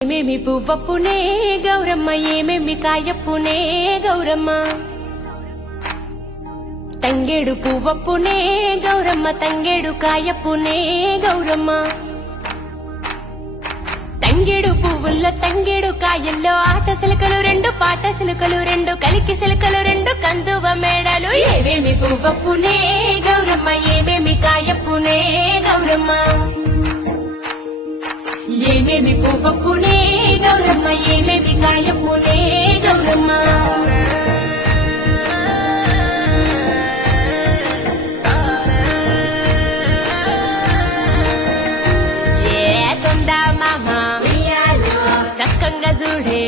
ఏమేమి పువ్వప్పునే గౌరమ్మ ఏమేమి కాయప్పునే గౌరమ్మ తంగేడు పువ్వప్పునే గౌరమ్మ తంగేడు కాయప్పునే గౌరమ్మ తంగేడు పువ్వుల్లో తంగేడు కాయల్లో ఆట సిలకలు రెండు పాట సిలకలు రెండు కలికి సిలకలు రెండు కందువ మేడలు ఏమేమి పువ్వప్పునే గౌరమ్మ ఏమేమి కాయప్పునే గౌరమ్మ ఏమేమి పువ్వప్పునే గౌరమ్మ ఏమేమి కాయప్పునే గౌరమ్మ ఏ సొంద మామ సక్కంగా చూడే